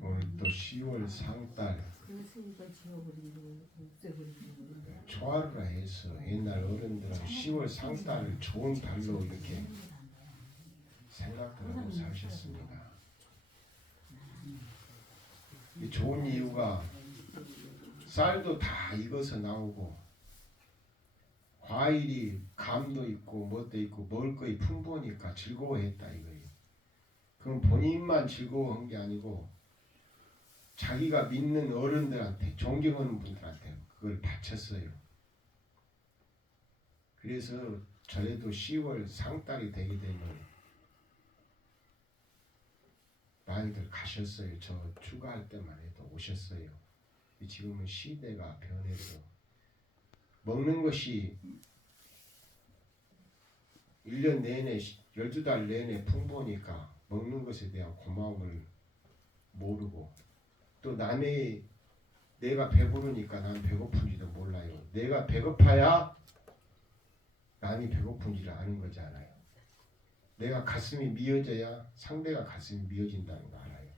오늘 또 10월 상달 초하루라 해서 옛날 어른들은 10월 상달을 좋은 달로 이렇게 생각하고 사셨습니다. 이 좋은 이유가 쌀도 다 익어서 나오고 과일이 감도 있고 뭣도 있고 먹을 거이 풍부하니까 즐거워했다 이거예요. 그럼 본인만 즐거워한 게 아니고 자기가 믿는 어른들한테 존경하는 분들한테 그걸 바쳤어요. 그래서 저에도 10월 상달이 되게 되면 많이들 가셨어요. 저 추가할 때만 해도 오셨어요. 지금은 시대가 변해서 먹는 것이 1년 내내 12달 내내 풍부하니까 먹는 것에 대한 고마움을 모르고 또 남의 내가 배부르니까 난 배고픈지도 몰라요. 내가 배고파야 남이 배고픈지를 아는 거잖아요. 내가 가슴이 미어져야 상대가 가슴이 미어진다는 거 알아요.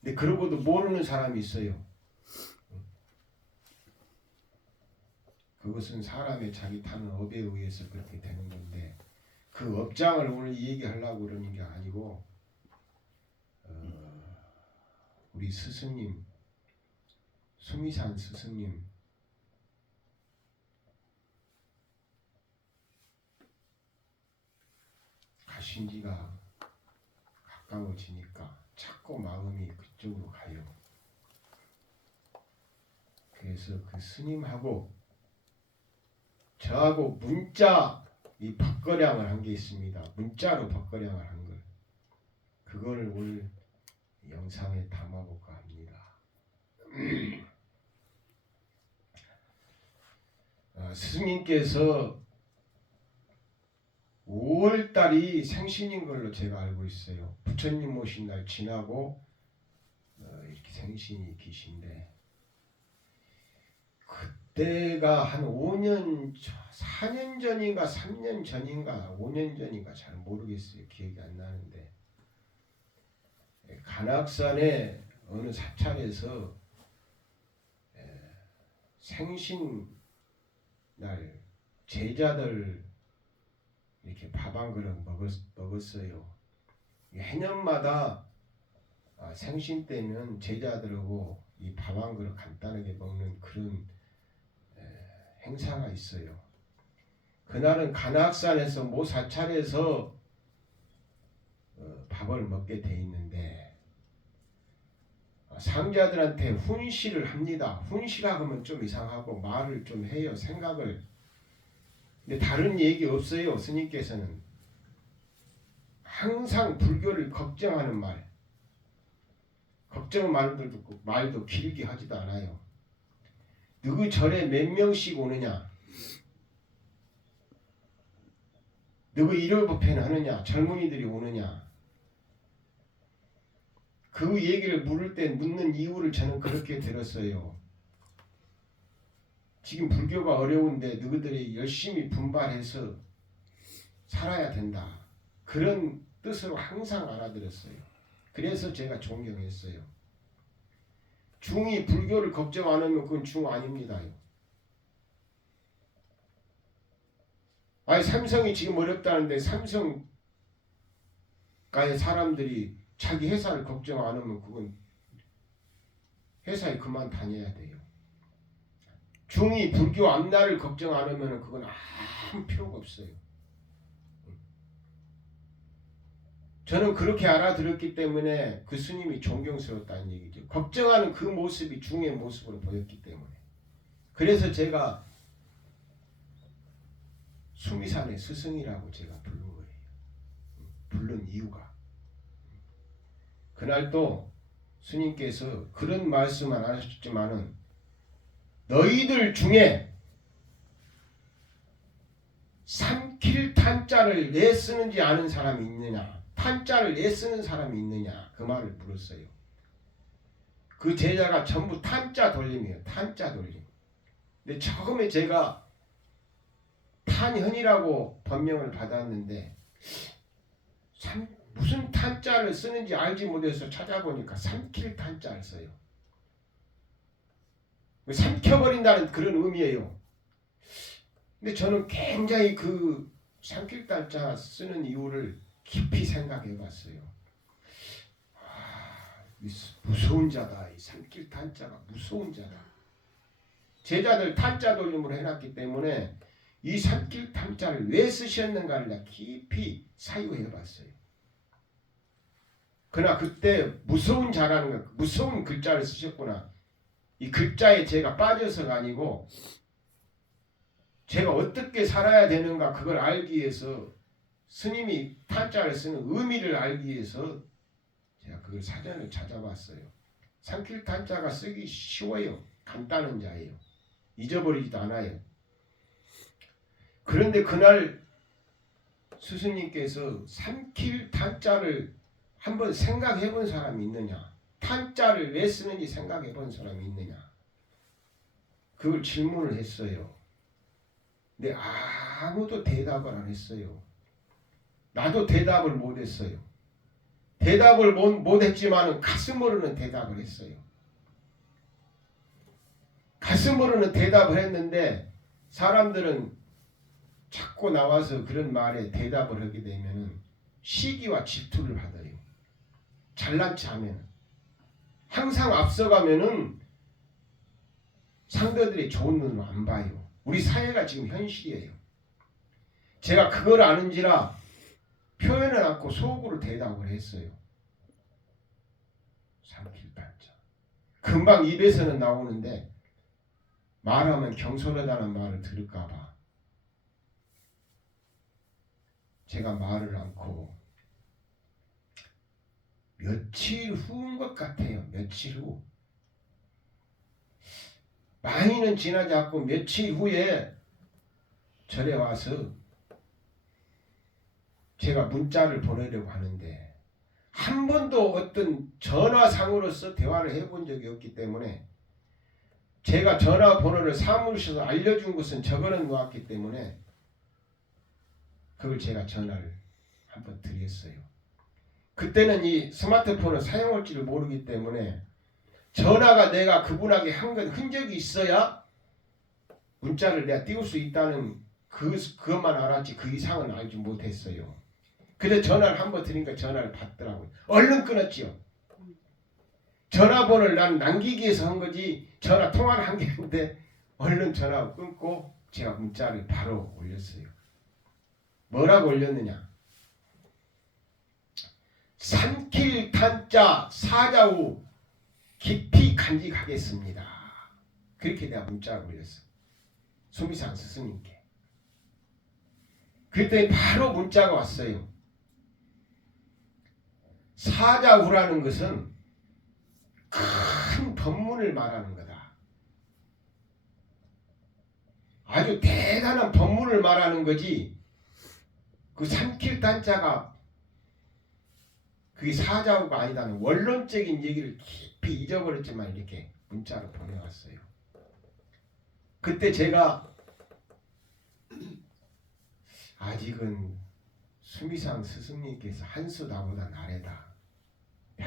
근데 그러고도 모르는 사람이 있어요. 그것은 사람의 자기 타는 업에 의해서 그렇게 되는 건데 그 업장을 오늘 얘기하려고 그러는 게 아니고 우리 스승님 수미산 스승님 가신 지가 가까워지니까 자꾸 마음이 그쪽으로 가요. 그래서 그 스님하고 저하고 문자 이 법거량을 한 게 있습니다. 문자로 법거량을 한 걸. 그걸 오늘 영상에 담아볼까 합니다. 스님께서 5월달이 생신인 걸로 제가 알고 있어요. 부처님 오신 날 지나고 이렇게 생신이 계신데 그때가 한 5년, 4년 전인가 3년 전인가 5년 전인가 잘 모르겠어요. 기억이 안 나는데 간악산의 어느 사찰에서 생신 날 제자들 이렇게 밥 한 그릇 먹었어요. 해년마다 생신 때는 제자들하고 이 밥 한 그릇 간단하게 먹는 그런 행사가 있어요. 그날은 간악산에서 모 사찰에서 밥을 먹게 돼 있는데 상자들한테 훈시를 합니다. 훈시라고 하면 좀 이상하고 말을 좀 해요. 생각을. 근데 다른 얘기 없어요. 스님께서는 항상 불교를 걱정하는 말, 걱정 말도 길게 하지도 않아요. 누구 절에 몇 명씩 오느냐, 누구 일요법회는 하느냐, 젊은이들이 오느냐, 그 얘기를 물을 때 묻는 이유를 저는 그렇게 들었어요. 지금 불교가 어려운데 너희들이 열심히 분발해서 살아야 된다. 그런 뜻으로 항상 알아들었어요. 그래서 제가 존경했어요. 중이 불교를 걱정 안 하면 그건 중 아닙니다. 아니 삼성이 지금 어렵다는데 삼성가의 사람들이 자기 회사를 걱정 안 하면 그건 회사에 그만 다녀야 돼요. 중이 불교 앞날을 걱정 안 하면 그건 아무 필요가 없어요. 저는 그렇게 알아들었기 때문에 그 스님이 존경스러웠다는 얘기죠. 걱정하는 그 모습이 중의 모습으로 보였기 때문에. 그래서 제가 수미산의 스승이라고 제가 부른 거예요. 부른 이유가. 그날 또 스님께서 그런 말씀을 안 하셨지만은 너희들 중에 삼킬 탄자를 내 쓰는지 아는 사람이 있느냐? 탄자를 내 쓰는 사람이 있느냐? 그 말을 물었어요. 그 제자가 전부 탄자 돌림이에요. 탄자 돌림. 근데 처음에 제가 탄현이라고 법명을 받았는데 무슨 탄자를 쓰는지 알지 못해서 찾아보니까 삼킬 탄자를 써요. 삼켜버린다는 그런 의미예요. 근데 저는 굉장히 그 삼킬 탄자 쓰는 이유를 깊이 생각해 봤어요. 무서운 자다. 이 삼킬 탄자가 무서운 자다. 제자들 탄자 돌림으로 해놨기 때문에 이 삼킬 탄자를 왜 쓰셨는가를 내가 깊이 사유해 봤어요. 그러나 그때 무서운 자라는 거, 무서운 글자를 쓰셨구나. 이 글자에 제가 빠져서가 아니고 제가 어떻게 살아야 되는가 그걸 알기 위해서 스님이 탄자를 쓰는 의미를 알기 위해서 제가 그걸 사전을 찾아봤어요. 삼킬 탄자가 쓰기 쉬워요. 간단한 자예요. 잊어버리지도 않아요. 그런데 그날 스승님께서 삼킬 탄자를 한번 생각해 본 사람이 있느냐? 탄자를 왜 쓰는지 생각해 본 사람이 있느냐? 그걸 질문을 했어요. 근데 아무도 대답을 안 했어요. 나도 대답을 못 했어요. 대답을 못 했지만 가슴으로는 대답을 했어요. 가슴으로는 대답을 했는데 사람들은 자꾸 나와서 그런 말에 대답을 하게 되면 시기와 질투를 받아요. 잘난 체 하면 항상 앞서가면은 상대들이 좋은 눈으로 안 봐요. 우리 사회가 지금 현실이에요. 제가 그걸 아는지라 표현을 않고 속으로 대답을 했어요. 삼킬 탄자. 금방 입에서는 나오는데 말하면 경솔하다는 말을 들을까봐 제가 말을 않고 며칠 후인 것 같아요. 며칠 후. 많이는 지나지 않고 며칠 후에 절에 와서 제가 문자를 보내려고 하는데 한 번도 어떤 전화상으로서 대화를 해본 적이 없기 때문에 제가 전화번호를 사무실에서 알려준 것은 적어는 놓았기 때문에 그걸 제가 전화를 한번 드렸어요. 그때는 이 스마트폰을 사용할지를 모르기 때문에 전화가 내가 그분에게 한 건 흔적이 있어야 문자를 내가 띄울 수 있다는 그것만 알았지 그 이상은 알지 못했어요. 그래서 전화를 한번 드리니까 전화를 받더라고요. 얼른 끊었지요. 전화번호를 난 남기기 위해서 한 거지 전화 통화를 한 게 아닌데 얼른 전화 끊고 제가 문자를 바로 올렸어요. 뭐라고 올렸느냐? 삼킬 탄자 사자후 깊이 간직하겠습니다. 그렇게 내가 문자를 올렸어. 수미상 스승님께. 그랬더니 바로 문자가 왔어요. 사자후라는 것은 큰 법문을 말하는 거다. 아주 대단한 법문을 말하는 거지. 그 삼킬 탄자가 그게 사자후가 아니다는 원론적인 얘기를 깊이 잊어버렸지만 이렇게 문자로 보내왔어요. 그때 제가 아직은 수미상 스승님께서 한 수 나보다 나래다.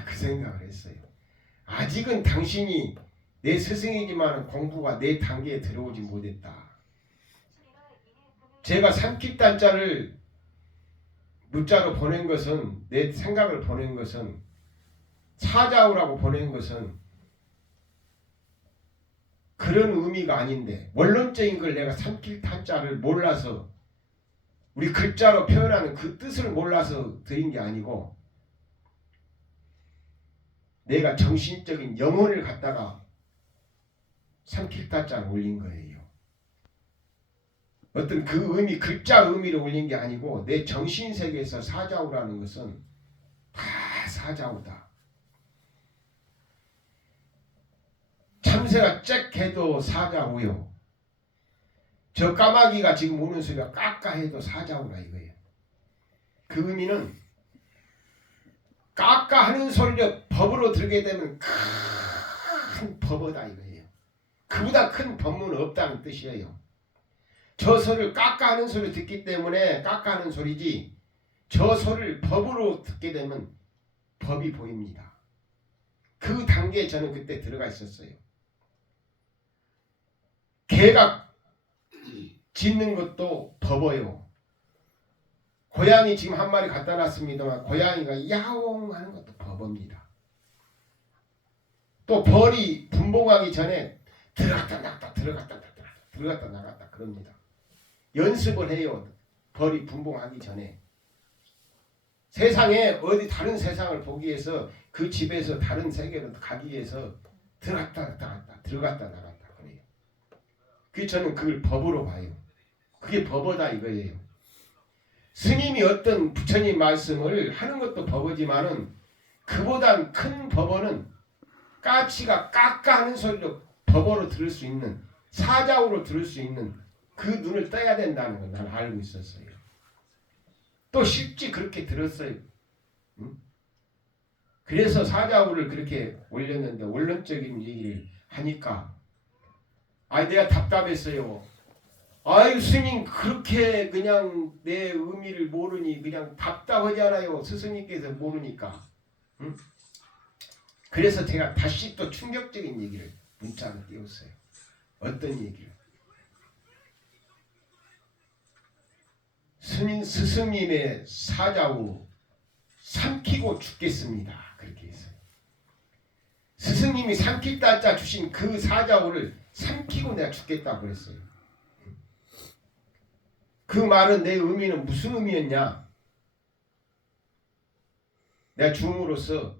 그 생각을 했어요. 아직은 당신이 내 스승이지만 공부가 내 단계에 들어오지 못했다. 제가 삼킬 탄자를 문자로 보낸 것은 내 생각을 보낸 것은 사자후라고 보낸 것은 그런 의미가 아닌데 원론적인 걸 내가 삼킬 탄자를 몰라서 우리 글자로 표현하는 그 뜻을 몰라서 드린 게 아니고 내가 정신적인 영혼을 갖다가 삼킬 탄자를 올린 거예요. 어떤 그 의미, 글자 의미를 올린 게 아니고 내 정신세계에서 사자후라는 것은 다 사자후다. 참새가 짹 해도 사자후요. 저 까마귀가 지금 우는 소리가 까까 해도 사자후라 이거예요. 그 의미는 까까 하는 소리를 법으로 들게 되면 큰 법이다 이거예요. 그보다 큰 법문은 없다는 뜻이에요. 저 소리를 까까 하는 소리 듣기 때문에 까까 하는 소리지 저 소리를 법으로 듣게 되면 법이 보입니다. 그 단계에 저는 그때 들어가 있었어요. 개가 짖는 것도 법어요. 고양이 지금 한 마리 갖다 놨습니다만 고양이가 야옹 하는 것도 법입니다. 또 벌이 분봉하기 전에 들어갔다 나갔다 들어갔다 나갔다 들어갔다 나갔다 그럽니다. 연습을 해요. 벌이 분봉하기 전에. 세상에 어디 다른 세상을 보기 위해서 그 집에서 다른 세계로 가기 위해서 들어갔다 나갔다 들어갔다 나갔다 그래요. 그 저는 그걸 법으로 봐요. 그게 법어다 이거예요. 스님이 어떤 부처님 말씀을 하는 것도 법어지만은 그보단 큰 법어는 까치가 까까 하는 소리로 법어로 들을 수 있는 사자우로 들을 수 있는 그 눈을 떠야 된다는 걸 난 알고 있었어요. 또 쉽지 그렇게 들었어요. 응? 그래서 사자우를 그렇게 올렸는데 원론적인 얘기를 하니까 내가 답답했어요. 아유 스님 그렇게 그냥 내 의미를 모르니 그냥 답답하잖아요. 스승님께서 모르니까. 응? 그래서 제가 다시 또 충격적인 얘기를 문자로 띄웠어요. 어떤 얘기를? 스승님의 사자우 삼키고 죽겠습니다. 그렇게 했어요. 스승님이 삼킬다자 주신 그 사자우를 삼키고 내가 죽겠다고 그랬어요. 그 말은 내 의미는 무슨 의미였냐? 내가 중으로서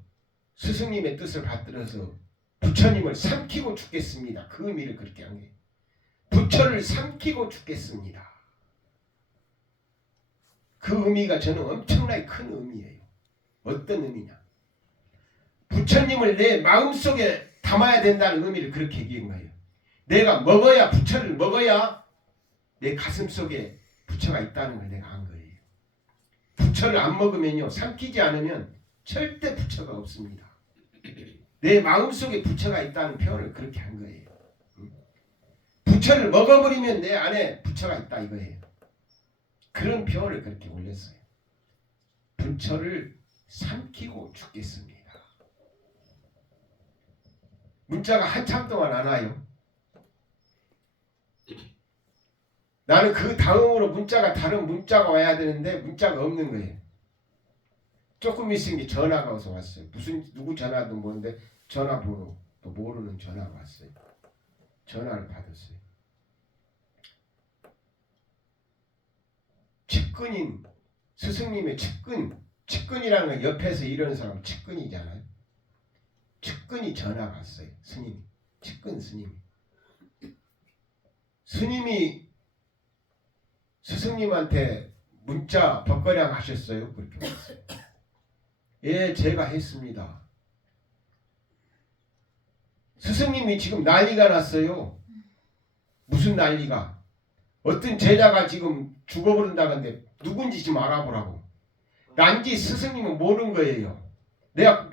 스승님의 뜻을 받들어서 부처님을 삼키고 죽겠습니다. 그 의미를 그렇게 한 거예요. 부처를 삼키고 죽겠습니다. 그 의미가 저는 엄청나게 큰 의미예요. 어떤 의미냐? 부처님을 내 마음속에 담아야 된다는 의미를 그렇게 얘기한 거예요. 내가 먹어야 부처를 먹어야 내 가슴속에 부처가 있다는 걸 내가 안 거예요. 부처를 안 먹으면요. 삼키지 않으면 절대 부처가 없습니다. 내 마음속에 부처가 있다는 표현을 그렇게 한 거예요. 부처를 먹어버리면 내 안에 부처가 있다 이거예요. 그런 표현을 그렇게 올렸어요. 부처를 삼키고 죽겠습니다. 문자가 한참 동안 안 와요. 나는 그 다음으로 다른 문자가 와야 되는데 문자가 없는 거예요. 조금 있으니 전화가 와서 왔어요. 누구 전화도 모르는데 전화번호 또 모르는 전화가 왔어요. 전화를 받았어요. 측근인 스승님의 측근이라는 건 옆에서 이러는 사람 측근이잖아요. 측근이 전화가 왔어요. 스님이 측근 스님이 스승님한테 문자 법거량 하셨어요? 그렇게 말했어요. 예, 제가 했습니다. 스승님이 지금 난리가 났어요. 무슨 난리가? 어떤 제자가 지금 죽어버린다는데 누군지 좀 알아보라고. 난지 스승님은 모르는 거예요. 내가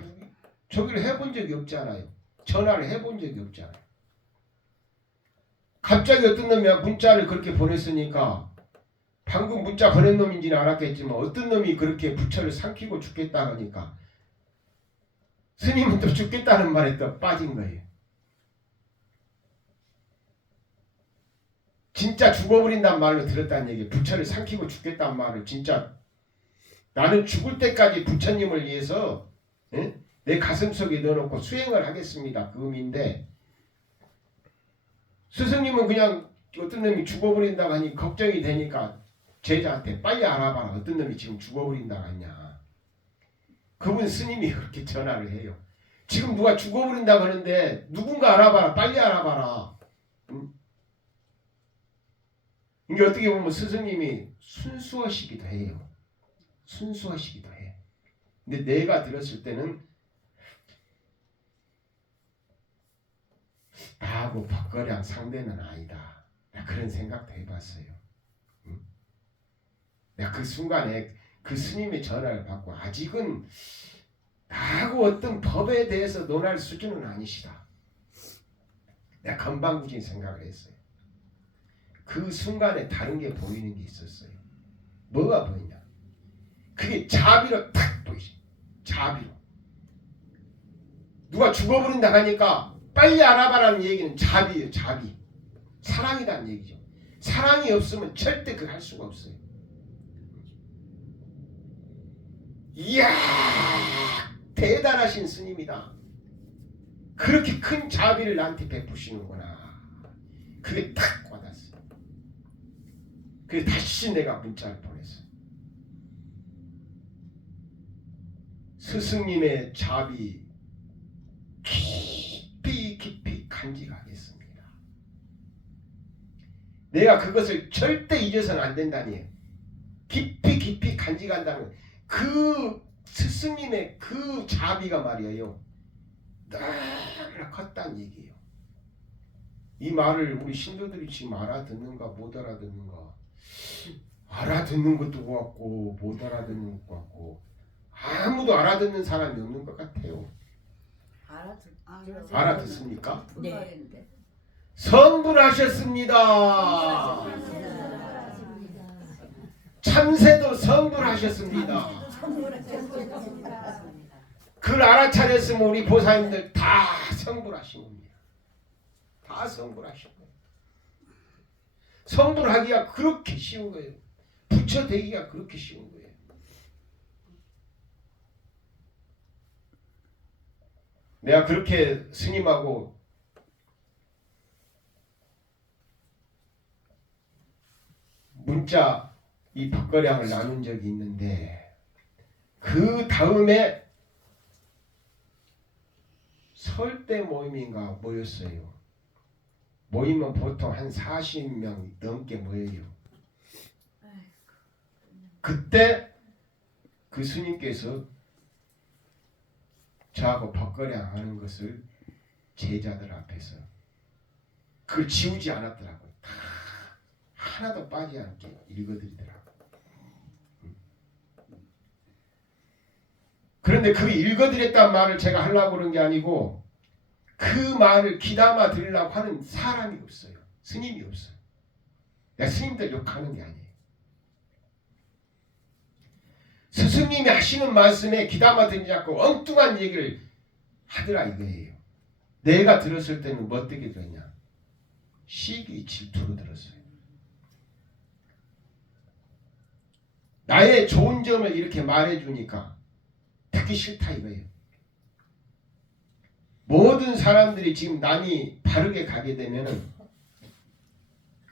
저기를 해본 적이 없잖아요. 전화를 해본 적이 없잖아요. 갑자기 어떤 놈이 문자를 그렇게 보냈으니까 방금 문자 보낸 놈인지는 알았겠지만 어떤 놈이 그렇게 부처를 삼키고 죽겠다 하니까 스님은 또 죽겠다는 말에 또 빠진 거예요. 진짜 죽어버린다는 말로 들었다는 얘기, 부처를 삼키고 죽겠다는 말을 진짜 나는 죽을 때까지 부처님을 위해서 내 가슴속에 넣어놓고 수행을 하겠습니다. 그 의미인데 스승님은 그냥 어떤 놈이 죽어버린다고 하니 걱정이 되니까 제자한테 빨리 알아봐라. 어떤 놈이 지금 죽어버린다고 하냐. 그분 스님이 그렇게 전화를 해요. 지금 누가 죽어버린다고 하는데 누군가 알아봐라. 빨리 알아봐라. 이게 어떻게 보면 스승님이 순수하시기도 해요. 순수하시기도 해. 근데 내가 들었을 때는 나하고 박거량 상대는 아니다. 나 그런 생각도 해봤어요. 내가 그 순간에 그 스님의 전화를 받고 아직은 나하고 어떤 법에 대해서 논할 수준은 아니시다. 내가 건방진 생각을 했어요. 그 순간에 다른 게 보이는 게 있었어요. 뭐가 보이냐? 그게 자비로 탁 보이죠. 자비로. 누가 죽어버린다 하니까 빨리 알아봐라는 얘기는 자비예요. 자비. 사랑이라는 얘기죠. 사랑이 없으면 절대 그 할 수가 없어요. 이야, 대단하신 스님이다. 그렇게 큰 자비를 나한테 베푸시는구나. 그게 탁 와닿았어요. 그래서 다시 내가 문자를 보냈어요. 스승님의 자비 깊이 깊이 간직하겠습니다. 내가 그것을 절대 잊어서는 안 된다니. 깊이 깊이 간직한다는 그 스승님의 그 자비가 말이에요. 너무나 컸다는 얘기예요. 이 말을 우리 신도들이 지금 알아듣는가 못 알아듣는가. 알아듣는 것도 같고 못 알아듣는 것 같고 아무도 알아듣는 사람이 없는 것 같아요. 알아듣습니까? 네. 성불하셨습니다. 참새도 성불하셨습니다. 그걸 알아차렸으면 우리 보살님들 다 성불하신 겁니다. 다 성불하신 거예요. 성불하기가 그렇게 쉬운 거예요. 부처되기가 그렇게 쉬운 거예요. 내가 그렇게 스님하고 문자 이 법거량을 나눈 적이 있는데 그 다음에 설대 모임인가 모였어요. 모이면 보통 한 40명 넘게 모여요. 그때 그 스님께서 저하고 법거량 하는 것을 제자들 앞에서 그걸 지우지 않았더라고요. 다 하나도 빠지지 않게 읽어드리더라고요. 그런데 그 읽어드렸단 말을 제가 하려고 그런 게 아니고 그 말을 귀담아 들으려고 하는 사람이 없어요. 스님이 없어요. 내가 스님들 욕하는 게 아니에요. 스승님이 하시는 말씀에 귀담아 들지 않고 엉뚱한 얘기를 하더라 이거예요. 내가 들었을 때는 뭐 어떻게 들었냐. 시기 질투로 들었어요. 나의 좋은 점을 이렇게 말해주니까 듣기 싫다 이거예요. 모든 사람들이 지금 남이 바르게 가게 되면은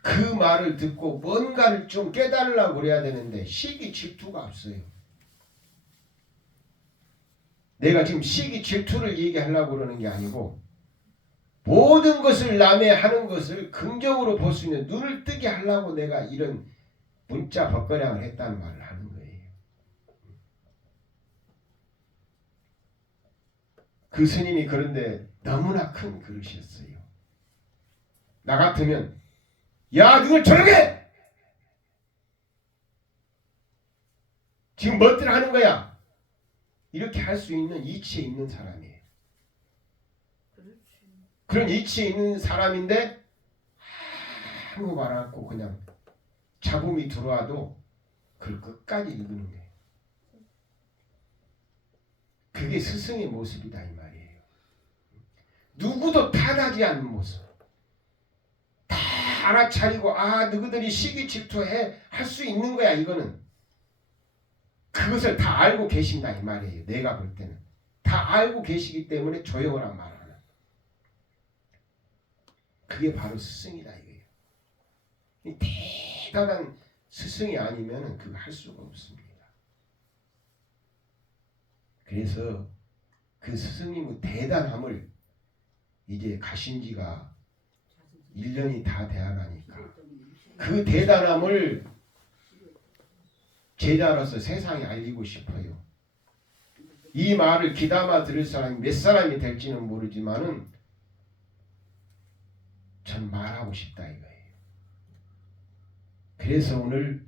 그 말을 듣고 뭔가를 좀 깨달으려고 그래야 되는데 시기 질투가 없어요. 내가 지금 시기 질투를 얘기하려고 그러는 게 아니고 모든 것을 남의 하는 것을 긍정으로 볼 수 있는 눈을 뜨게 하려고 내가 이런 문자 법거량을 했다는 말을 하는 거예요. 그 스님이 그런데 너무나 큰 그릇이었어요. 나 같으면 야 그걸 저렇게 지금 멋들 하는 거야. 이렇게 할 수 있는 이치에 있는 사람이에요. 그런 이치에 있는 사람인데 아무 말 않고 그냥 잡음이 들어와도 그걸 끝까지 읽는 거예요. 그게 스승의 모습이다 이 말이에요. 누구도 탓하지 않는 모습. 다 알아차리고 너희들이 시기 질투해 할 수 있는 거야 이거는. 그것을 다 알고 계신다 이 말이에요. 내가 볼 때는. 다 알고 계시기 때문에 조용하란 말을 하는. 그게 바로 스승이다 이거예요. 대단한 스승이 아니면 그거 할 수가 없습니다. 그래서 그 스승님의 대단함을 이제 가신 지가 1년이 다 되어가니까 그 대단함을 제자로서 세상에 알리고 싶어요. 이 말을 귀담아 들을 사람이 몇 사람이 될지는 모르지만은 전 말하고 싶다 이거예요. 그래서 오늘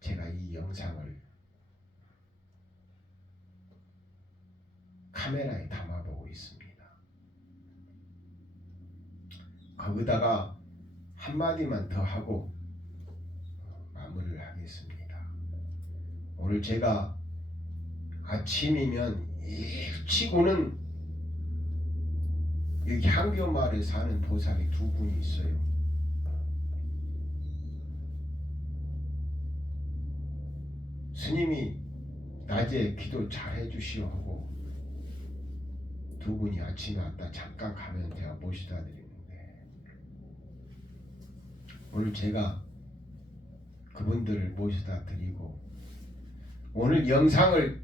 제가 이 영상을 카메라에 담아보고 있습니다. 거기다가 한마디만 더 하고 마무리를 하겠습니다. 오늘 제가 아침이면 일치고는 여기 향교마을에 사는 보살이 두 분이 있어요. 스님이 낮에 기도 잘 해주시오 하고 두 분이 아침에 왔다 잠깐 가면 제가 모시다 드리는데 오늘 제가 그분들을 모시다 드리고 오늘 영상을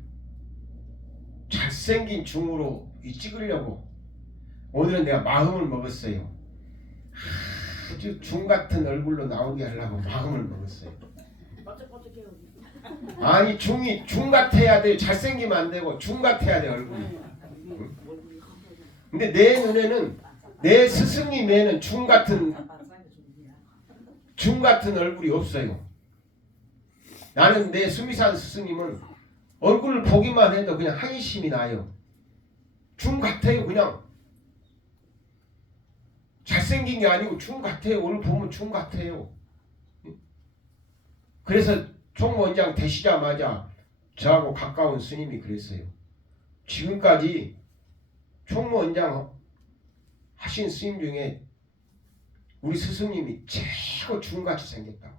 잘생긴 중으로 찍으려고 오늘은 내가 마음을 먹었어요. 아주 중 같은 얼굴로 나오게 하려고 마음을 먹었어요. 아니 중이 중 같아야 돼. 잘생기면 안 되고 중 같아야 돼 얼굴이. 응? 근데 내 눈에는 내 스승님에는 중 같은 얼굴이 없어요. 나는 내 수미산 스승님은 얼굴을 보기만 해도 그냥 한심이 나요. 중 같아요. 그냥 잘생긴 게 아니고 중 같아요. 오늘 보면 중 같아요. 그래서 총무원장 되시자마자 저하고 가까운 스님이 그랬어요. 지금까지 총무원장 하신 스님 중에 우리 스승님이 최고 중같이 생겼다고.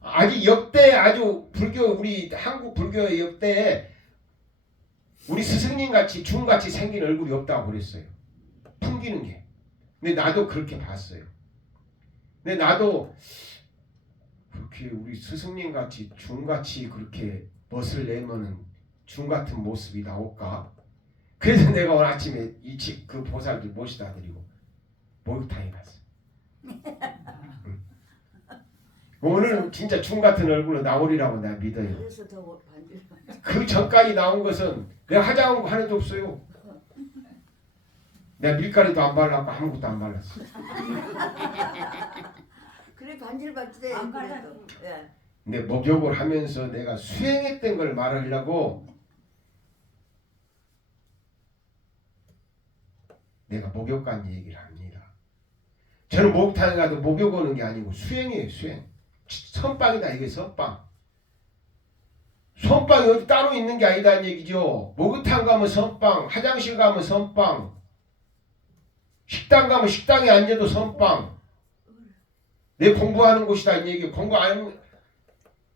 아주 역대 아주 불교 우리 한국 불교의 역대에 우리 스승님 같이 중같이 생긴 얼굴이 없다고 그랬어요. 풍기는 게. 근데 나도 그렇게 봤어요. 근데 나도 그렇게 우리 스승님 같이 중같이 그렇게 멋을 내면은 중 같은 모습이 나올까? 그래서 내가 오늘 아침에 일찍 그 보살들 모시다 드리고 목욕탕에 갔어. 응. 오늘은 진짜 중 같은 얼굴로 나오리라고 내가 믿어요. 그 전까지 나온 것은 내가 화장한 거 하나도 없어요. 내가 밀가루도 안 발랐고 아무것도 안 발랐어. 그래 반질반질해. 안 발랐어. 예. 근데 목욕을 하면서 내가 수행했던 걸 말하려고 내가 목욕 간 얘기를 합니다. 저는 목욕탕에 가도 목욕 오는 게 아니고 수행이에요. 수행. 선빵이다 이게 선빵. 선빵이 어디 따로 있는 게 아니다는 얘기죠. 목욕탕 가면 선빵, 화장실 가면 선빵, 식당 가면 식당에 앉아도 선빵. 내 공부하는 곳이다 이 얘기예요. 공부 안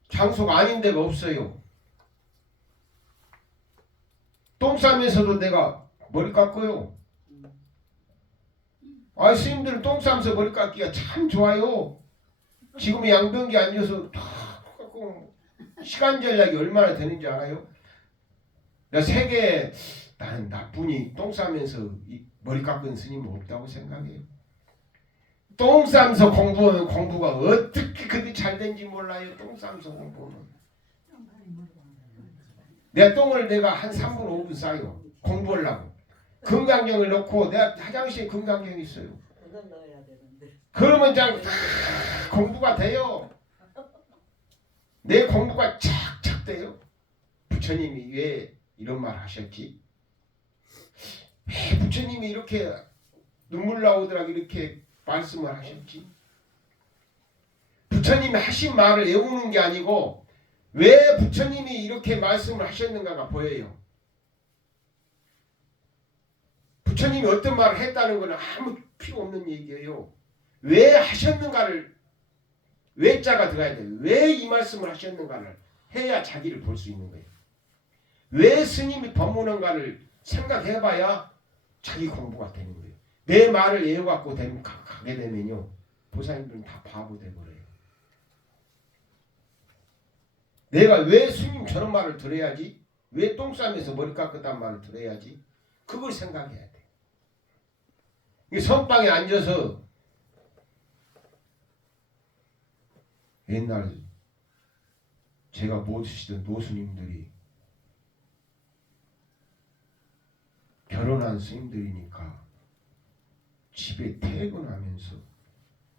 장소가 아닌 데가 없어요. 똥 싸면서도 내가 머리 깎아요. 아 스님들은 똥 싸면서 머리 깎기가 참 좋아요. 지금 양변기 앉아서 시간 전략이 얼마나 되는지 알아요? 나 세계에 나는 나쁜이 똥 싸면서 머리 깎은 스님은 없다고 생각해요. 똥 싸면서 공부하면 공부가 어떻게 그렇게 잘 된지 몰라요. 똥 싸면서 공부하면. 내가 똥을 내가 한 3분 5분 싸요. 공부하려고. 금강경을 넣고 내가 화장실에 금강경이 있어요. 그건 넣어야 되는데. 그러면 그냥 공부가 돼요. 내 공부가 착착 돼요. 부처님이 왜 이런 말 하셨지? 왜 부처님이 이렇게 눈물 나오더라고 이렇게 말씀을 하셨지? 부처님이 하신 말을 외우는 게 아니고 왜 부처님이 이렇게 말씀을 하셨는가가 보여요. 부처님이 어떤 말을 했다는 건 아무 필요 없는 얘기예요. 왜 하셨는가를 왜자가 들어가야 돼요. 왜 이 말씀을 하셨는가를 해야 자기를 볼 수 있는 거예요. 왜 스님이 법문한가를 생각해봐야 자기 공부가 되는 거예요. 내 말을 외워갖고 가게 되면요. 보살님들은 다 바보 돼버려요. 내가 왜 스님 저런 말을 들어야지? 왜 똥 싸면서 머리 깎았다는 말을 들어야지? 그걸 생각해야 돼. 이 선방에 앉아서 옛날 제가 모시던 노스님들이 결혼한 스님들이니까 집에 퇴근하면서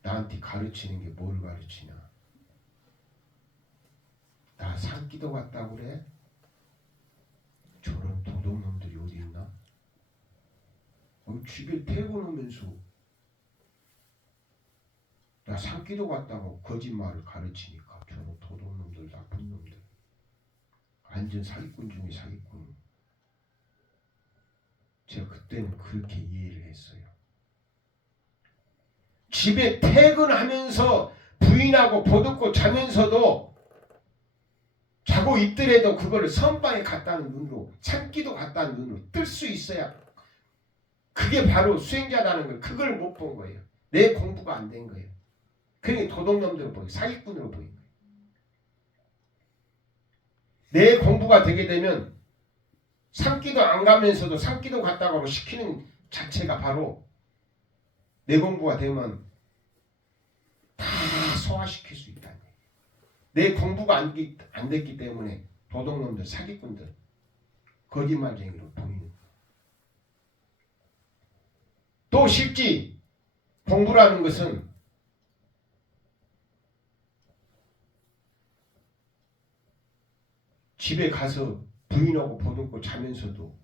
나한테 가르치는 게 뭘 가르치냐. 나 산기도 갔다고 그래? 저런 도둑놈들이 어디 있나? 집에 퇴근하면서 나 야, 산기도 갔다고 거짓말을 가르치니까 저런 도둑놈들, 나쁜 놈들, 완전 사기꾼 중에 사기꾼. 제가 그때는 그렇게 이해를 했어요. 집에 퇴근하면서 부인하고 보듬고 자면서도 자고 있더라도 그거를 선방에 갔다는 눈으로, 산기도 갔다는 눈으로 뜰 수 있어야 그게 바로 수행자라는 걸, 그걸 못 본 거예요. 내 공부가 안 된 거예요. 그러니까 도둑놈들로 보여요. 사기꾼으로 보여요. 내 공부가 되게 되면 산기도 안 가면서도 산기도 갔다고 시키는 자체가 바로 내 공부가 되면 다 소화시킬 수 있다는 거예요. 내 공부가 안 됐기 때문에 도둑놈들, 사기꾼들, 거짓말쟁이로 보이는 거예요. 또 실지 공부라는 것은 집에 가서 부인하고 보듬고 자면서도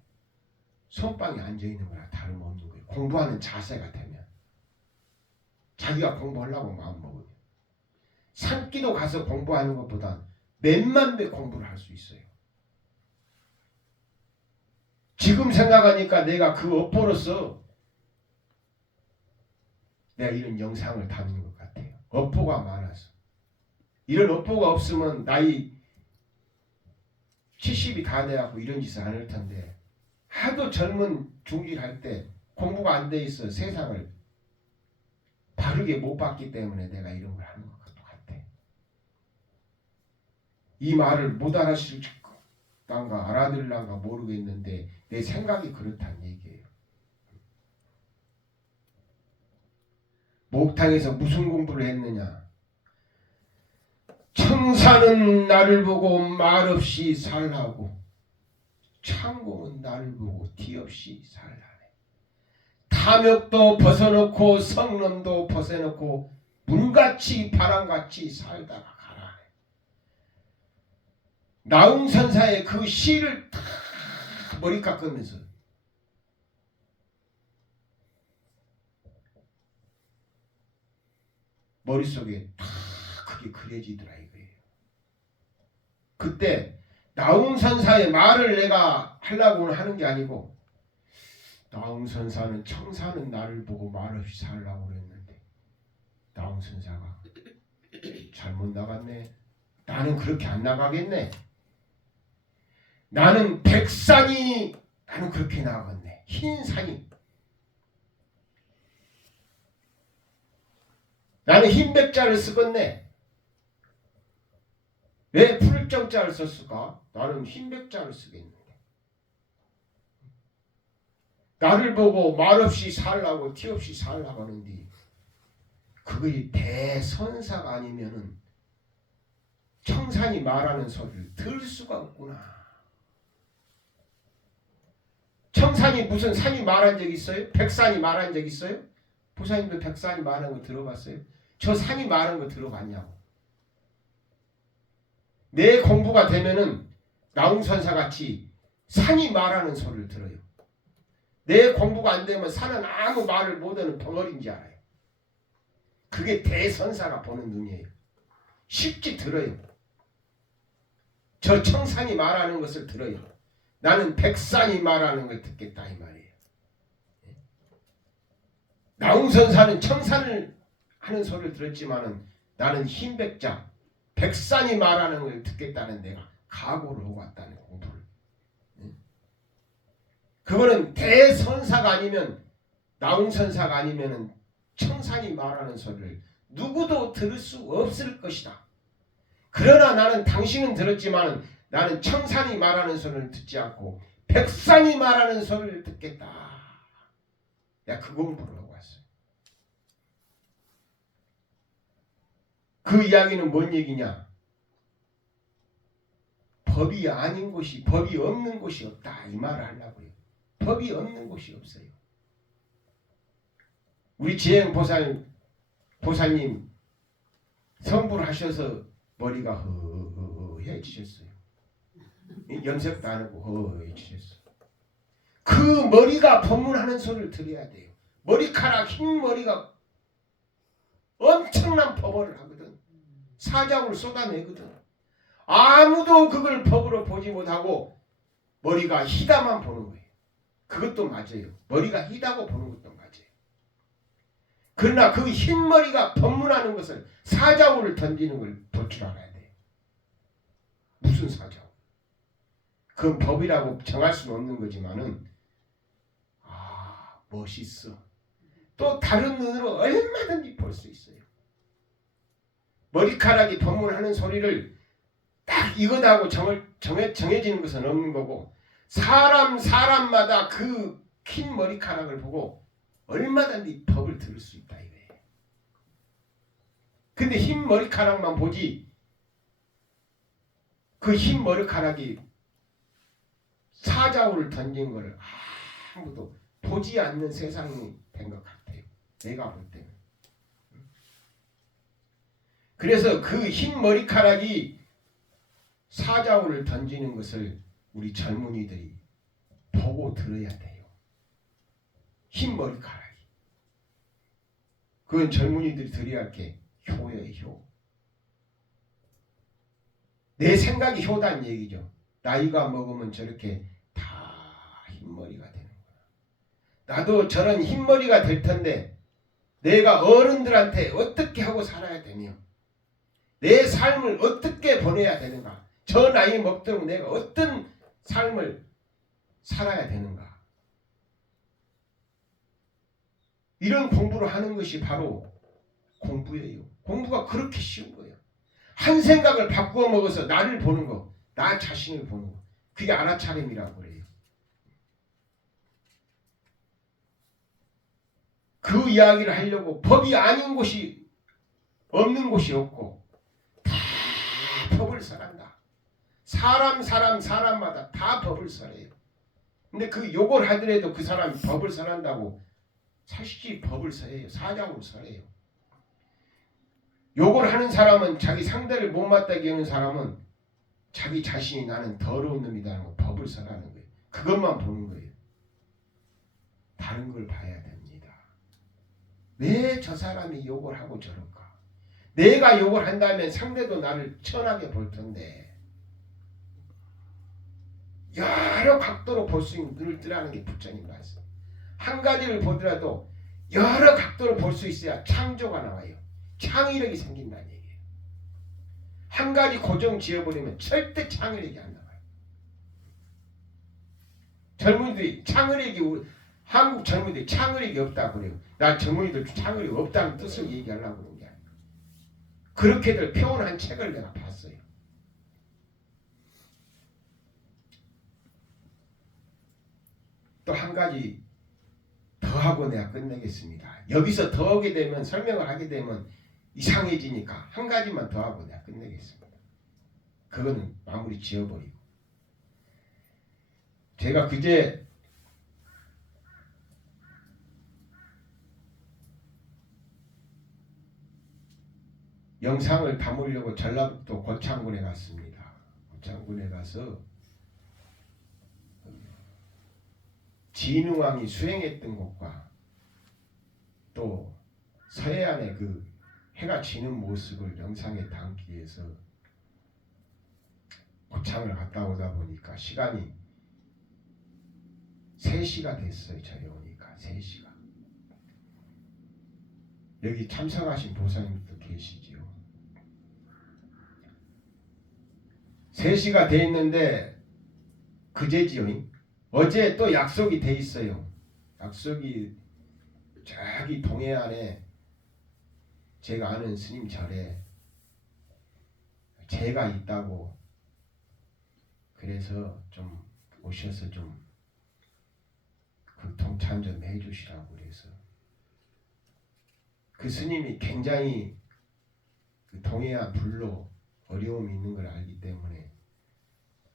선방에 앉아있는 거나 다름없는 거예요. 공부하는 자세가 되면, 자기가 공부하려고 마음먹으면, 산기도 가서 공부하는 것보다 몇만 배 공부를 할 수 있어요. 지금 생각하니까 내가 그 업보로서 내가 이런 영상을 담는 것 같아요. 업보가 많아서. 이런 업보가 없으면 나이 70이 다 돼갖고 이런 짓을 안 할 텐데, 하도 젊은 중질할 때 공부가 안 돼 있어 세상을 바르게 못 봤기 때문에 내가 이런 걸 하는 것 같아. 이 말을 못 알아들을란가 알아들을란가 모르겠는데 내 생각이 그렇다는 얘기예요. 목탕에서 무슨 공부를 했느냐? 청산은 나를 보고 말없이 살라고, 창공은 나를 보고 뒤없이 살라네. 탐욕도 벗어놓고 성nom도 벗어놓고 문같이 바람같이 살다가 가라네. 나웅선사의 그 시를 다 머리 깎으면서 머릿속에 다 그게 그려지더라 이거예요. 그때 나웅선사의 말을 내가 하려고 하는 게 아니고, 나웅선사는 청사는 나를 보고 말없이 살라고 그랬는데 나웅선사가 잘못 나갔네. 나는 그렇게 안 나가겠네. 나는 백산이 나는 그렇게 나갔네. 흰산이. 나는 흰백자를 쓰겠네. 왜 푸를정자를 썼을까? 나는 흰백자를 쓰겠는데. 나를 보고 말없이 살라고 티없이 살라고 하는데 그게 대선사가 아니면은 청산이 말하는 소리를 들을 수가 없구나. 청산이 무슨 산이 말한 적 있어요? 백산이 말한 적 있어요? 보사님도 백산이 말한 거 들어봤어요? 저 산이 말한 거 들어봤냐고. 내 공부가 되면은 나웅선사 같이 산이 말하는 소리를 들어요. 내 공부가 안 되면 산은 아무 말을 못하는 벙어리인지 알아요. 그게 대선사가 보는 눈이에요. 쉽게 들어요. 저 청산이 말하는 것을 들어요. 나는 백산이 말하는 걸 듣겠다 이 말이에요. 나웅선사는 청산을 하는 소리를 들었지만은 나는 흰백자 백산이 말하는 걸 듣겠다는 내가 각오를 하고 왔다는 공부를. 그거는 대선사가 아니면 나웅선사가 아니면은 청산이 말하는 소리를 누구도 들을 수 없을 것이다. 그러나 나는 당신은 들었지만은 나는 청산이 말하는 소리를 듣지 않고 백산이 말하는 소리를 듣겠다. 내가 그 공부를 하고 왔어요. 그 이야기는 뭔 얘기냐? 법이 아닌 곳이, 법이 없는 곳이 없다 이 말을 하려고요. 법이 없는 곳이 없어요. 우리 지행 보사님 성불 하셔서 머리가 허해지셨어요. 염색도 안 하고 허해지셨어요. 그 머리가 법문하는 소리를 들어야 돼요. 머리카락 흰 머리가 엄청난 법을 하거든. 사자굴을 쏟아내거든. 아무도 그걸 법으로 보지 못하고 머리가 희다만 보는 거예요. 그것도 맞아요. 머리가 희다고 보는 것도 맞아요. 그러나 그 흰 머리가 법문하는 것을 사자굴을 던지는 걸 볼 줄 알아야 돼요. 무슨 사자굴? 그건 법이라고 정할 수는 없는 거지만은 멋있어. 또 다른 눈으로 얼마든지 볼 수 있어요. 머리카락이 법문하는 소리를 딱 이거다고 정해지는 것은 없는 거고 사람마다 그 긴 머리카락을 보고 얼마든지 법을 들을 수 있다 이거예요. 근데 흰 머리카락만 보지 그 흰 머리카락이 사자굴을 던진 거를 아무도 보지 않는 세상이 된 것 같아요. 내가 볼 때는. 그래서 그 흰 머리카락이 사자굴을 던지는 것을 우리 젊은이들이 보고 들어야 돼요. 흰 머리카락이. 그건 젊은이들이 들어야 할 게 효예요. 효. 내 생각이 효다는 얘기죠. 나이가 먹으면 저렇게 다 흰머리가 되는구나. 나도 저런 흰머리가 될 텐데 내가 어른들한테 어떻게 하고 살아야 되며 내 삶을 어떻게 보내야 되는가. 저 나이 먹도록 내가 어떤 삶을 살아야 되는가. 이런 공부를 하는 것이 바로 공부예요. 공부가 그렇게 쉬운 거예요. 한 생각을 바꾸어 먹어서 나를 보는 거, 나 자신을 보는 거. 그게 알아차림이라고 그래요. 그 이야기를 하려고 법이 아닌 곳이 없는 곳이 없고 다 법을 설한다. 사람마다 다 법을 설해요. 근데 그 욕을 하더라도 그 사람이 법을 설한다고 사실이 법을 설해요. 사자굴을 설해요. 욕을 하는 사람은 자기 상대를 못마땅게 하는 사람은 자기 자신이 나는 더러운 놈이라는 거 법을 설하는 거예요. 그것만 보는 거예요. 다른 걸 봐야 됩니다. 왜 저 사람이 욕을 하고 저럴까? 내가 욕을 한다면 상대도 나를 천하게 볼 텐데 여러 각도로 볼 수 있는 눈을 뜨라는 게 부처님 말씀. 한 가지를 보더라도 여러 각도로 볼 수 있어야 창조가 나와요. 창의력이 생긴다는 얘기예요. 한 가지 고정 지어버리면 절대 창의력이 안 나와요. 젊은이들이 창의력이 한국 젊은이들이 창의력이 없다고 그래요. 나 젊은이들 창의력이 없다는 뜻을 얘기하려고 그러는 게 아니에요. 그렇게들 표현한 책을 내가 봤어요. 또 한 가지 더 하고 내가 끝내겠습니다. 여기서 더 하게 되면 설명을 하게 되면 이상해지니까 한 가지만 더 하고 내가 끝내겠습니다. 그거는 마무리 지어버리고 제가 그제 영상을 담으려고 전라북도 고창군에 갔습니다. 고창군에 가서 진흥왕이 수행했던 곳과 또 서해안의 그 해가 지는 모습을 영상에 담기 위해서 고창을 갔다 오다 보니까 시간이 3시가 됐어요. 저희 오니까 3시가. 여기 참석하신 보살님도 계시지요. 3시가 돼 있는데 그제지요. 어제 또 약속이 돼 있어요. 약속이 저기 동해안에 제가 아는 스님 절에 제가 있다고 그래서 좀 오셔서 좀 그 동참 좀 해주시라고 그래서 그 스님이 굉장히 그 동해안 불로 어려움이 있는 걸 알기 때문에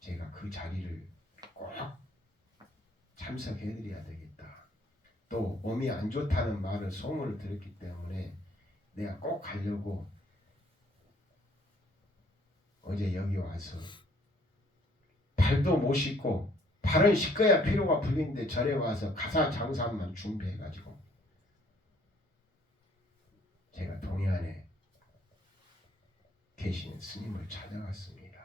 제가 그 자리를 꼭 참석해드려야 되겠다. 또 몸이 안 좋다는 말을 소문을 들었기 때문에 내가 꼭 가려고 어제 여기 와서 발도 못 씻고 발은 씻어야 피로가 풀리는데 절에 와서 가사 장사만 준비해가지고 제가 동해안에 계신 스님을 찾아갔습니다.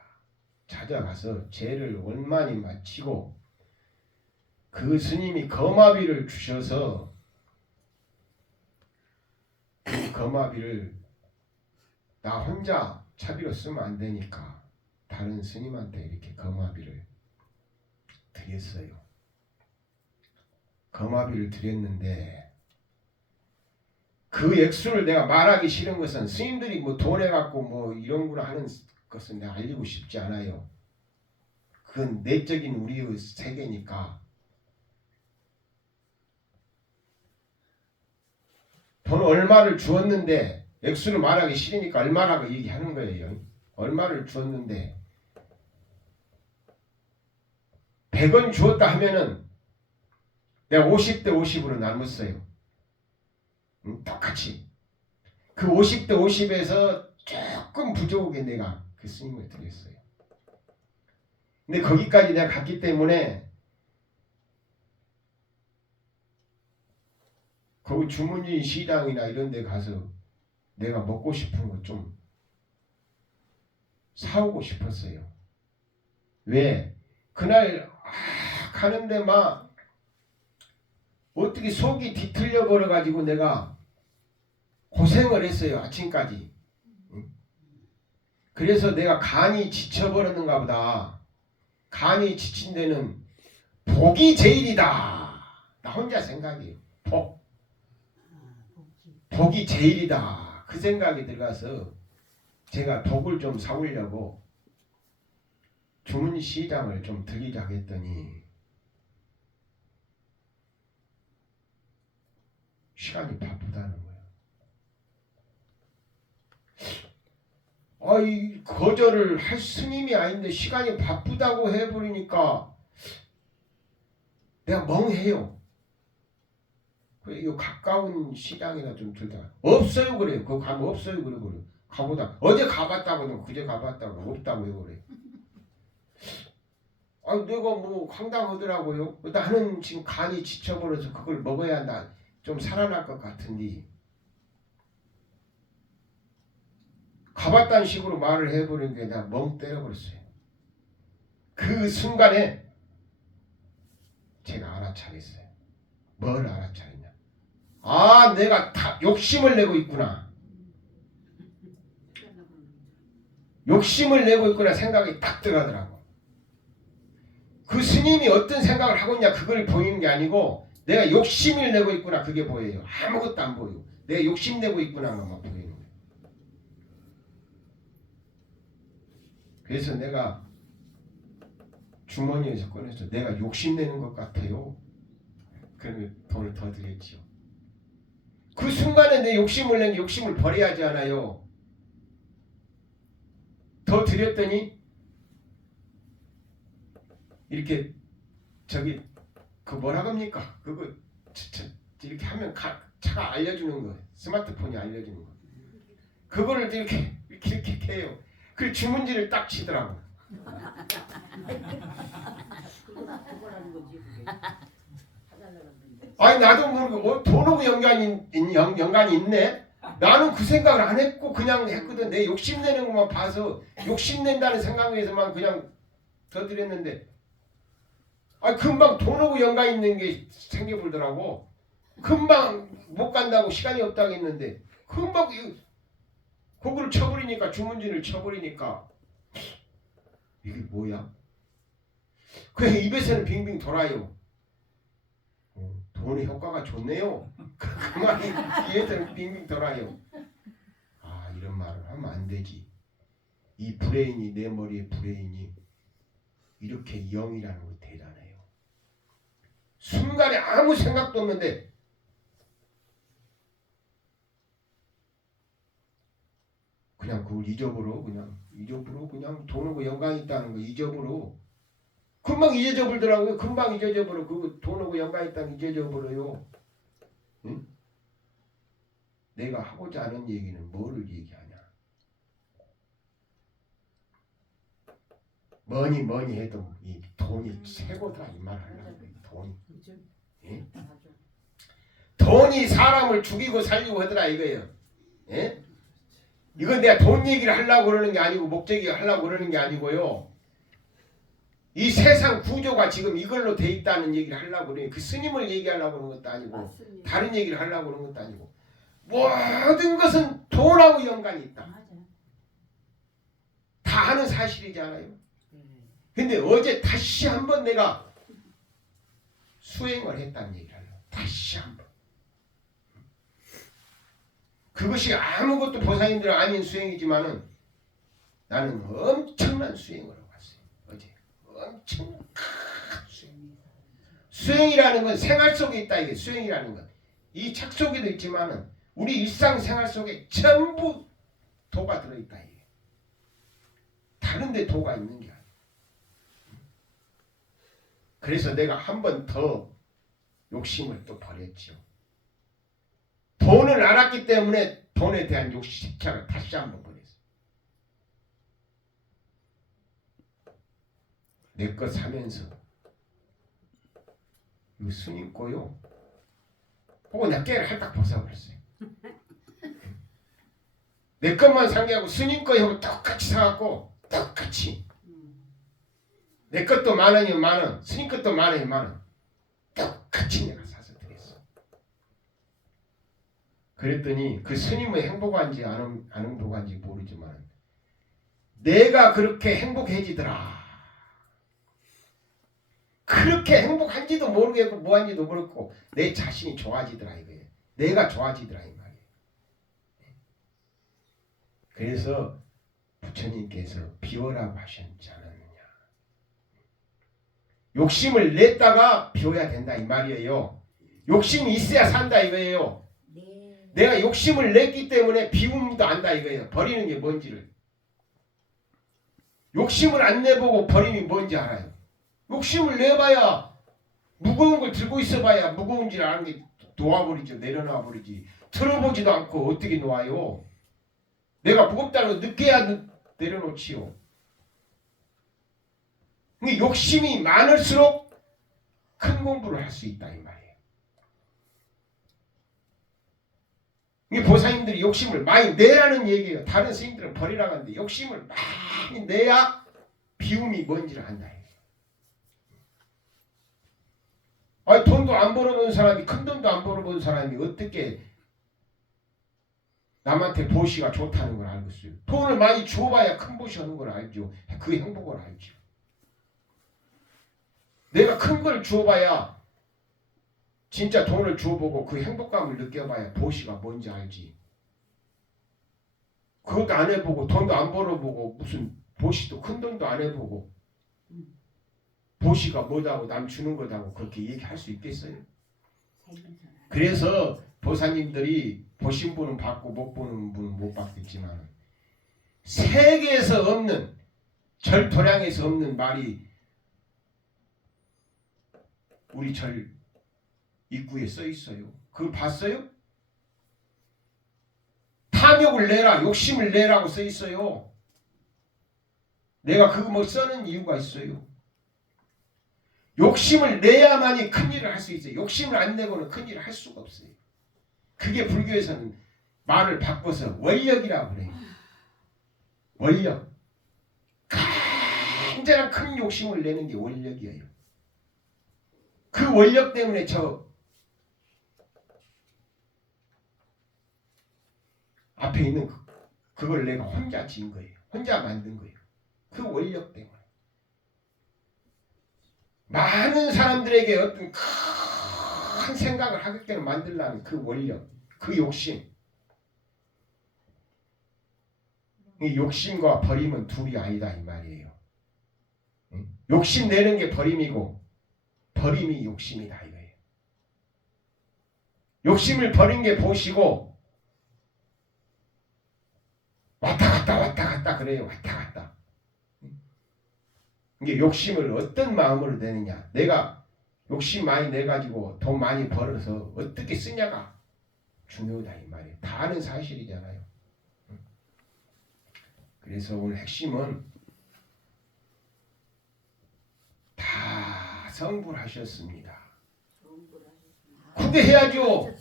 찾아가서 죄를 원만히 마치고 그 스님이 거마비를 주셔서 그 거마비를 나 혼자 차비로 쓰면 안 되니까 다른 스님한테 이렇게 거마비를 드렸어요. 거마비를 드렸는데 그 액수를 내가 말하기 싫은 것은 스님들이 뭐 돈 해갖고 뭐 이런구나 하는 것은 내가 알리고 싶지 않아요. 그건 내적인 우리의 세계니까. 돈 얼마를 주었는데 액수를 말하기 싫으니까 얼마라고 얘기하는 거예요. 얼마를 주었는데 100원 주었다 하면은 내가 50대 50으로 나눴어요. 똑같이. 그 50대 50에서 조금 부족하게 내가 그 스님을 드렸어요. 근데 거기까지 내가 갔기 때문에 거기 주문진 시장이나 이런 데 가서 내가 먹고 싶은 거 좀 사오고 싶었어요. 왜? 그날 가는데 막 어떻게 속이 뒤틀려 버려 가지고 내가 고생을 했어요. 아침까지. 그래서 내가 간이 지쳐버렸는가 보다. 간이 지친 데는 복이 제일이다. 나 혼자 생각이에요. 복이 제일이다. 그 생각이 들어가서 제가 복을 좀 사오려고 주문시장을 좀 들리자 했더니 시간이 바쁘다는 거예요. 아이 거절을 할 스님이 아닌데 시간이 바쁘다고 해버리니까 내가 멍해요. 이거 가까운 시장이나 좀 들다가 없어요 그래요. 그거 가면 없어요 그래 버려. 가보다 어제 가봤다고 그제 가봤다고 없다고 해버려. 아 내가 뭐 황당하더라고요. 나는 지금 간이 지쳐버려서 그걸 먹어야 나 좀 살아날 것 같은데 가봤다는 식으로 말을 해버린 게 내가 멍 때려버렸어요. 그 순간에 제가 알아차렸어요. 뭘 알아차렸냐? 아 내가 다 욕심을 내고 있구나. 욕심을 내고 있구나 생각이 딱 들어가더라고. 그 스님이 어떤 생각을 하고 있냐 그걸 보이는 게 아니고 내가 욕심을 내고 있구나 그게 보여요. 아무것도 안 보여요. 내가 욕심내고 있구나 것만 보이는 거예요. 그래서 내가 주머니에서 꺼내서 내가 욕심내는 것 같아요. 그러면 돈을 더 드렸지요. 그 순간에 내 욕심을 낸 게 욕심을 버려야지 않아요. 더 드렸더니 이렇게 저기 그 뭐라 합니까? 그거 이렇게 하면 차가 알려주는 거, 스마트폰이 알려주는 거. 그거를 이렇게 해요. 그 주문지를 딱 치더라고. 그거라는 거지 그게. 아니 나도 모르고 돈하고 연관이 있네. 나는 그 생각을 안 했고 그냥 했거든. 내 욕심내는 것만 봐서 욕심낸다는 생각에서만 그냥 더 드렸는데 금방 돈하고 연관 있는 게 생겨버리더라고. 금방 못 간다고 시간이 없다고 했는데 금방 그걸 쳐버리니까 주문진을 쳐버리니까 이게 뭐야? 그냥 입에서는 빙빙 돌아요. 돈의 효과가 좋네요. 그 말이 귀에서는 빙빙 돌아요. 아 이런 말을 하면 안 되지. 이 브레인이 내 머리의 브레인이 이렇게 영이라는 거 대단해요. 순간에 아무 생각도 없는데 그냥 그걸 잊어버려. 그냥 돈하고 연관이 있다는 거 잊어버려. 금방 잊어버리더라고요. 금방 잊어버려. 그 돈하고 연관이 있다는 잊어버려요. 응? 내가 하고자 하는 얘기는 뭐를 얘기하냐. 뭐니 해도 이 돈이 최고다 이 말 하려고 그래. 돈이. 예? 돈이 사람을 죽이고 살리고 하더라 이거예요. 예? 이건 내가 돈 얘기를 하려고 그러는 게 아니고 목적이 하려고 그러는 게 아니고요. 이 세상 구조가 지금 이걸로 돼 있다는 얘기를 하려고 그래요. 그 스님을 얘기하려고 그러는 것도 아니고 맞습니다. 다른 얘기를 하려고 그러는 것도 아니고 모든 것은 돈하고 연관이 있다. 맞아. 다 아는 사실이잖아요. 네. 근데 어제 다시 한번 내가 수행을 했다는 얘기를 하려고. 다시 한번. 그것이 아무것도 보살님들 아닌 수행이지만은 나는 엄청난 수행을 하고 왔어요. 어제 엄청난 큰 수행. 수행이라는 건 생활 속에 있다. 이게 수행이라는 건 이 책 속에도 있지만은 우리 일상생활 속에 전부 도가 들어있다. 이게 다른데 도가 있는 게 아니에요. 그래서 내가 한 번 더 욕심을 또 버렸죠. 돈을 알았기 때문에 돈에 대한 욕심을 다시 한번 버렸어요. 내 거 사면서 이거 스님 거요. 보고 내가 깨를 할딱 벗어버렸어요. 내 것만 산 게 아니고 스님 거하고 똑같이 사갖고 똑같이 내 것도 10,000원이면 10,000원, 스님 것도 10,000원이면 10,000원 똑같이 내가 사서 드렸어. 그랬더니 그 스님의 행복한지 안 행복한지 모르지만 내가 그렇게 행복해지더라. 그렇게 행복한지도 모르겠고 뭐한지도 모르겠고 내 자신이 좋아지더라 이거예요. 내가 좋아지더라 이 말이에요. 그래서 부처님께서 비워라고 하셨지 않았느냐. 욕심을 냈다가 비워야 된다 이 말이에요. 욕심이 있어야 산다 이거예요. 네. 내가 욕심을 냈기 때문에 비움도 안다 이거예요. 버리는 게 뭔지를. 욕심을 안 내보고 버림이 뭔지 알아요. 욕심을 내봐야 무거운 걸 들고 있어봐야 무거운 줄 아는 게 놓아버리죠. 내려놔 버리지. 들어보지도 않고 어떻게 놓아요. 내가 무겁다고 느껴야 내려놓지요. 그러니까 욕심이 많을수록 큰 공부를 할 수 있다 이 말이에요. 이 보살님들이 욕심을 많이 내라는 얘기예요. 다른 스님들은 버리라고 하는데 욕심을 많이 내야 비움이 뭔지를 안다. 아니 돈도 안 벌어본 사람이 큰 돈도 안 벌어본 사람이 어떻게 남한테 보시가 좋다는 걸 알겠어요. 돈을 많이 줘봐야 큰 보시 하는 걸 알죠. 그 행복을 알죠. 내가 큰 걸 줘봐야 진짜 돈을 줘보고 그 행복감을 느껴봐야 보시가 뭔지 알지. 그것도 안 해보고 돈도 안 벌어보고 무슨 보시도 큰 돈도 안 해보고 보시가 뭐다고 남 주는 거다고 그렇게 얘기할 수 있겠어요? 그래서 보사님들이 보신 분은 받고 못 보는 분은 못 받겠지만 세계에서 없는 절도량에서 없는 말이 우리 절 입구에 써 있어요. 그거 봤어요? 탐욕을 내라, 욕심을 내라고 써 있어요. 내가 그거 뭐 써는 이유가 있어요. 욕심을 내야만이 큰일을 할 수 있어요. 욕심을 안 내고는 큰일을 할 수가 없어요. 그게 불교에서는 말을 바꿔서 원력이라고 그래요. 원력. 간절한 큰 욕심을 내는 게 원력이에요. 그 원력 때문에 저 앞에 있는 그걸 내가 혼자 지은 거예요. 혼자 만든 거예요. 그 원력 때문에. 많은 사람들에게 어떤 큰 생각을 하게끔 만들려는 그 원력, 그 욕심. 이 욕심과 버림은 둘이 아니다 이 말이에요. 욕심 내는 게 버림이고 버림이 욕심이다 이거예요. 욕심을 버린 게 보시고 왔다 갔다 그래요. 왔다 갔다. 이게 욕심을 어떤 마음으로 내느냐. 내가 욕심 많이 내가지고 돈 많이 벌어서 어떻게 쓰냐가 중요하다 이 말이에요. 다 아는 사실이잖아요. 그래서 오늘 핵심은 다 성불하셨습니다. 후대해야죠.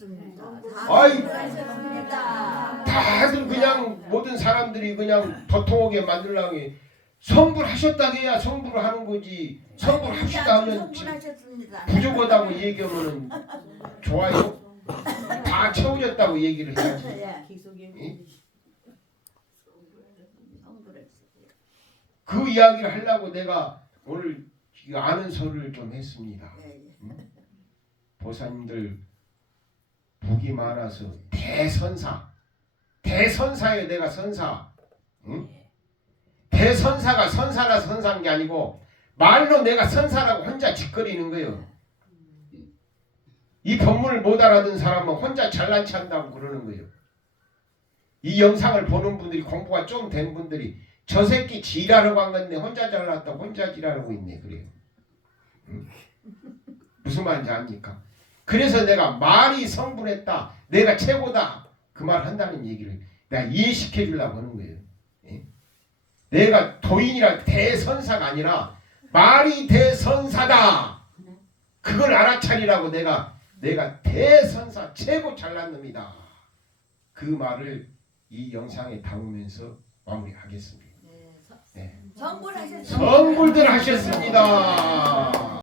아이, 하셨습니다. 다들 그냥 모든 사람들이 그냥 도통하게 만들려고 해. 성불하셨다고 해야 성불을 하는 거지. 성불합시다 하면 성불하셨습니다. 부족하다고 얘기하면 좋아요? 다 채워졌다고 얘기를 해야지. 예. 응? 성불했어요. 그 이야기를 하려고 내가 오늘 아는 설을 좀 했습니다. 예, 예. 보사님들 복이 많아서 대선사에 내가 선사. 응? 대선사가 선사라 선사한 게 아니고 말로 내가 선사라고 혼자 짓거리는 거예요. 이 법문을 못 알아듣는 사람은 혼자 잘난 체 한다고 그러는 거예요. 이 영상을 보는 분들이 공부가 좀 된 분들이 저 새끼 지랄하고 한 건데 혼자 잘났다고 혼자 지랄하고 있네 그래요. 응? 무슨 말인지 압니까? 그래서 내가 말이 성불했다. 내가 최고다. 그 말 한다는 얘기를 내가 이해시켜 주려고 하는 거예요. 예? 내가 도인이라 대선사가 아니라 말이 대선사다. 그걸 알아차리라고 내가 대선사 최고 잘난 놈이다. 그 말을 이 영상에 담으면서 마무리하겠습니다. 네, 네. 성불하셨습니다. 성불들 하셨습니다.